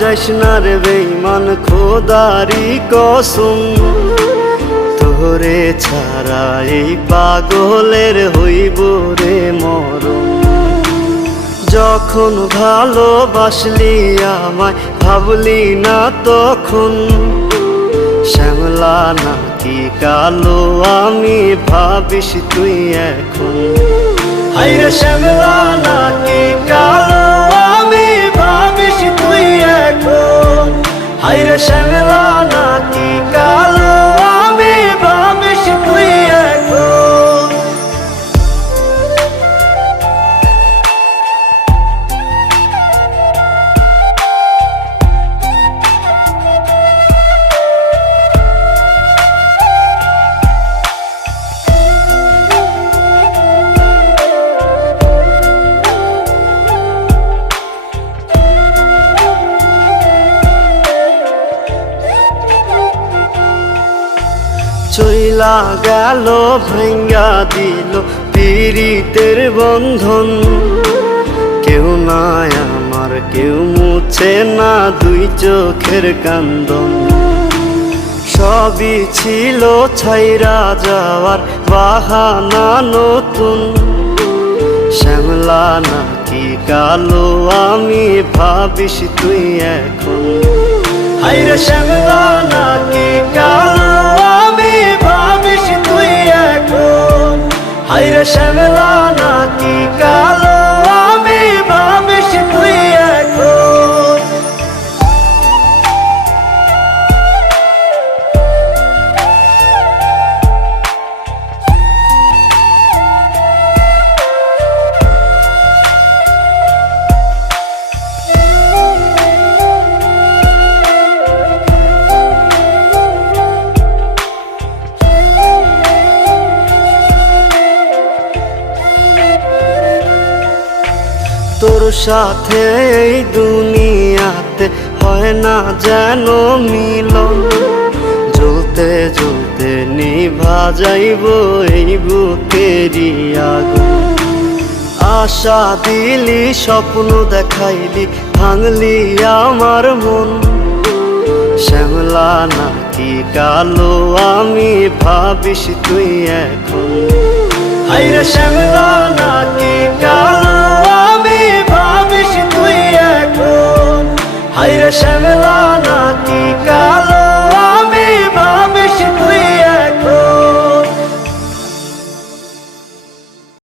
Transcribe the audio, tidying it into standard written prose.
যাইস না রে বেঈমান খোদারি কসম, তোরে ছাড়া এই পাগলের হইব রে মরণ। যখন ভালোবাসলি আমায় ভাবলি না তখন, শ্যামলা নাকি কালো আমি ভাবিস তুই এখন। হায়রে শ্যামলা নাকি কালো আমি ভাবিস তুই এখন। হায়রে শ্যামলা নাকি কালো আমি ভাবিস তুই এখন। চইলা গেল ভাঙ্গা দিল পীড়িতের বন্ধন, কেউ নাই আমার কেউ মুছে না দুই চোখের কান্দন। সবই ছিল ছাইরা যাওয়ার বাহানা নতুন, শ্যামলা নাকি কালো আমি ভাবিস তুই এখন। হায়রে শ্যামলা নাকি কালো আমি ভাবিস তুই এখন। হায়রে শ্যামলা নাকি কালো আমি ভাবিস তুই এখন। তোর সাথে এই দুনিয়াতে হয় না যেন মিলন, জ্বলতে জ্বলতে নিভা যাইব এই বুকেরই আগুন। আশা দিলি স্বপ্ন দেখাইলি ভাঙলি আমার মন, শ্যামলা নাকি কালো আমি ভাবিস তুই এখন। হায়রে শ্যামলা নাকি কালো